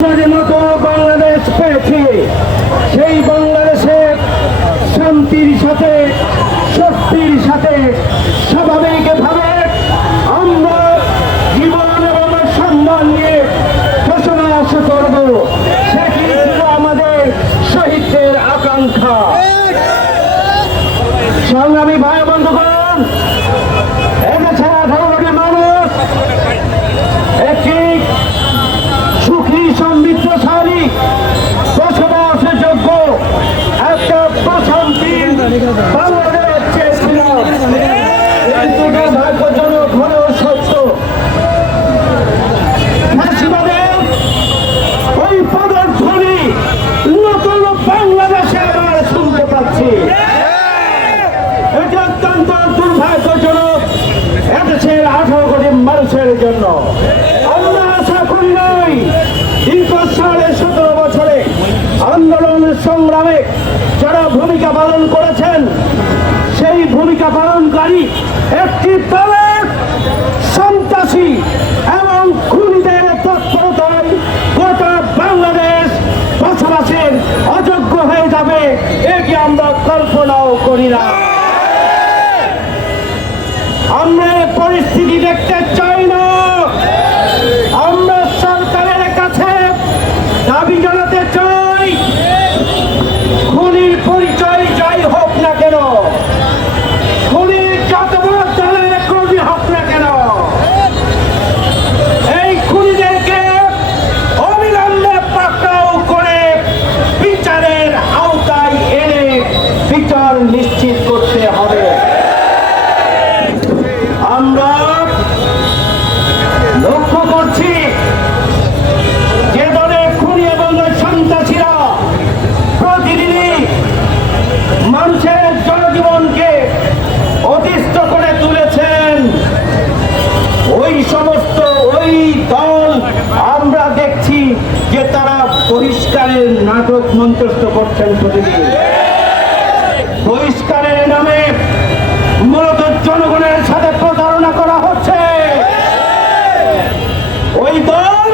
মতো বাংলাদেশ পেয়েছি, সেই বাংলাদেশে শান্তির সাথে শক্তির সাথে স্বাভাবিকভাবে আমরা জীবন এবং সম্মান নিয়ে বসবাস করব। সেটি ছিল আমাদের শহীদদের আকাঙ্ক্ষা। সংগ্রামী ভাই বন্ধুগণ, এদেশে 18 কোটি মানুষ একটি সুখী সমৃদ্ধশালী বসবাসযোগ্য একটা প্রশান্তির বাংলাদেশ চেয়েছিলাম, কিন্তু দুর্ভাগ্যজনক হলেও সত্য ফাঁসিবাদের ওই পদধ্বনি নতুন বাংলাদেশে আমরা শুনতে পাচ্ছি। এটা অত্যন্ত দুর্ভাগ্যজনক এদেশের 18 কোটি মানুষের জন্য। আমরা আশা করি নাই দীর্ঘ 17.5 বছরে আন্দোলন সংগ্রামে যারা ভূমিকা পালন করেছেন, সেই ভূমিকা পালনকারী একটি দলের সন্ত্রাসী এবং খুনিদের তৎপরতায় গোটা বাংলাদেশ বসবাসের অযোগ্য হয়ে যাবে, এটি আমরা কল্পনাও করি না। আমরা পরিস্থিতি দেখতে চাই না। আমরা সরকারের কাছে দাবি জানাতে চাই, খুনির পরিচয় যাই হোক না কেন, খুনির যত বড় দলের কর্মী হোক না কেন, এই খুনিদেরকে অবিলম্বে পাকড়াও করে বিচারের আওতায় এনে বিচার নিশ্চিত করতে হবে। আমরা লক্ষ্য করছি যে দলের খুনি এবং সন্ত্রাসীরা প্রতিদিনই মানুষের জনজীবনকে অতিষ্ঠ করে তুলেছেন, ওই সমস্ত ওই দল আমরা দেখছি যে তারা বহিষ্কারের নাটক মঞ্চস্থ করছেন। প্রতিদিন বহিষ্কারের নামে মূলত জনগণের সাথে প্রতারণা করা হচ্ছে। ওই দল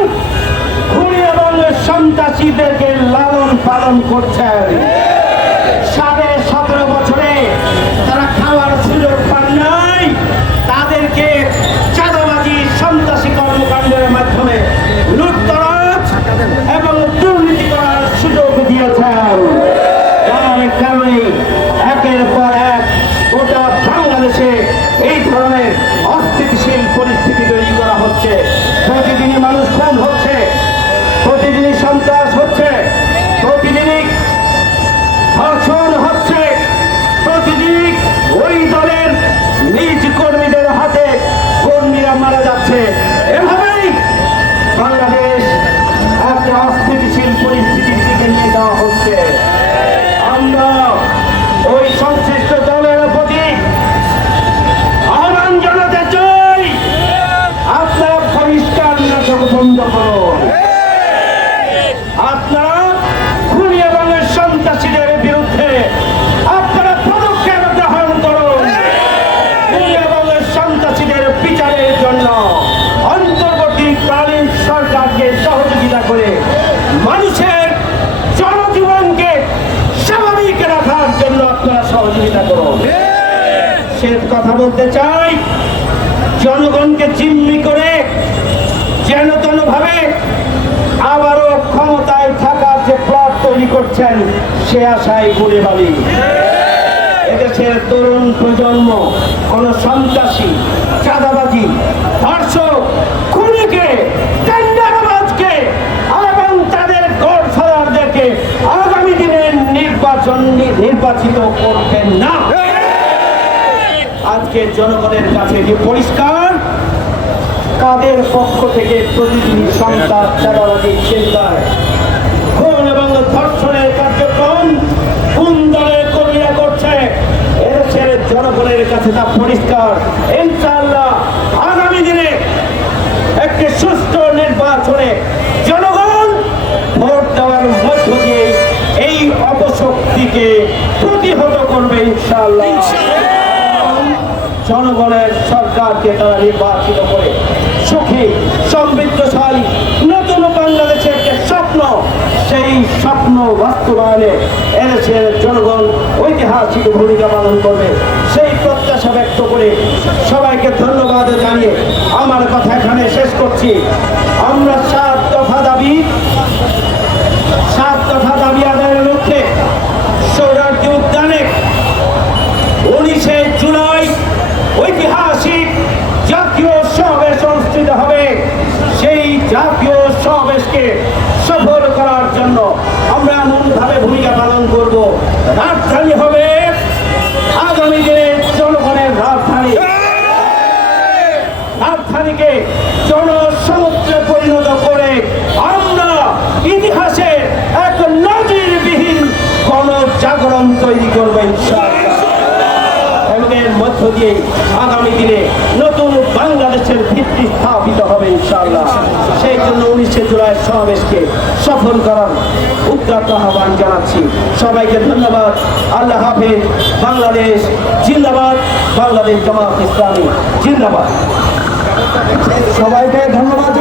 খুনি এবং সন্ত্রাসীদেরকে লালন পালন করছেন। 17.5 বছরে তারা খাওয়ার সুযোগ পান নাই, তাদেরকে চাঁদাবাজি সন্ত্রাসী কর্মকাণ্ডের মাধ্যমে লুটতরাজ এবং দুর্নীতি করার সুযোগ দিয়েছেন। যার কারণে একের পর এক গোটা বাংলাদেশে এই ধরনের অস্থিতিশীল পরিস্থিতি তৈরি করা হচ্ছে। প্রতিদিনই মানুষ খুন হচ্ছে, প্রতিদিনই সন্ত্রাস হচ্ছে, প্রতিদিনই ধর্ষণ হচ্ছে, প্রতিদিনই ওই দলের নিজ কর্মীদের হাতে কর্মীরা মারা যাচ্ছে। এভাবেই বাংলাদেশ একটা অস্থিতিশীল পরিস্থিতির দিকে নিয়ে যাওয়া হচ্ছে। আমরা ওই সংশ্লিষ্ট দলের প্রতি আহ্বান জানাতে চাই, আপনার বহিষ্কার নাটক বন্ধ করুন। আপনারা খুনি এবং সন্ত্রাসীদের বিরুদ্ধে আপনারা পদক্ষেপ গ্রহণ করুন। খুনি এবং সন্ত্রাসীদের বিচারের জন্য অন্তর্বর্তীকালীন সরকারকে সহযোগিতা করে মানুষের জনজীবনকে স্বাভাবিক রাখার জন্য আপনারা সহযোগিতা করুন। সে কথা বলতে চাই, জনগণকে জিম্মি করে যেন তেন ভাবে আবারও ক্ষমতায় থাকার যে প্লট তৈরি করছেন, সে আশায় ঘুরে বালি। এদেশের তরুণ প্রজন্ম কোন সন্ত্রাসী, চাঁদাবাজি, ধর্ষক, খুনিকে, টেন্ডারবাজকে এবং তাদের গডফাদারদেরকে আগামী দিনের নির্বাচিত করবেন না। আজকে জনগণের কাছে যে পরিষ্কার, কাদের পক্ষ থেকে প্রতিদিন সন্ত্রাস, চাঁদাবাজি, চিন্তায় খুন এবং ধর্ষণের কার্যক্রম কোন দলের কর্মীরা করছে, এদেশের জনগণের কাছে তা পরিষ্কার। ইনশাআল্লাহ আগামী দিনে একটি সুষ্ঠু নির্বাচনে জনগণ ভোট দেওয়ার মধ্য দিয়ে এই অপশক্তিকে প্রতিহত করবে ইনশাআল্লাহ। জনগণের সরকারকে তারা নির্বাচিত করে সুখী সমৃদ্ধশালী নতুন বাংলাদেশের বাস্তবায়নে এদেশের জনগণ ঐতিহাসিক ভূমিকা পালন করবে, সেই প্রত্যাশা ব্যক্ত করে সবাইকে ধন্যবাদ জানিয়ে আমার কথা এখানে শেষ করছি। আমরা 7 দফা দাবি আদায়ের লক্ষ্যে সৌরার্য উদ্যানে 19শে জুলাই ঐতিহাসিক জাতীয় সমাবেশ অনুষ্ঠিত হবে। সেই জাতীয় সমাবেশকে সফল করার জন্য আমরা এমনভাবে ভূমিকা পালন করব, রাজধানী হবে আগামী দিনে জনগণের রাজধানীকে জনসমুদ্রে পরিণত করে আমরা ইতিহাসে এক নজিরবিহীন গণজাগরণ তৈরি করবো ইনশাআল্লাহ। এর মধ্য দিয়ে আগামী দিনে নতুন বাংলাদেশের ভিত্তি স্থাপিত হবে ইনশাআল্লাহ। সেই জন্য 19শে জুলাই সমাবেশকে সফল করার উদ্যত আহ্বান জানাচ্ছি। সবাইকে ধন্যবাদ। আল্লাহ হাফেজ। বাংলাদেশ জিন্দাবাদ। বাংলাদেশ জামাত ইসলামী জিন্দাবাদ। সবাইকে ধন্যবাদ।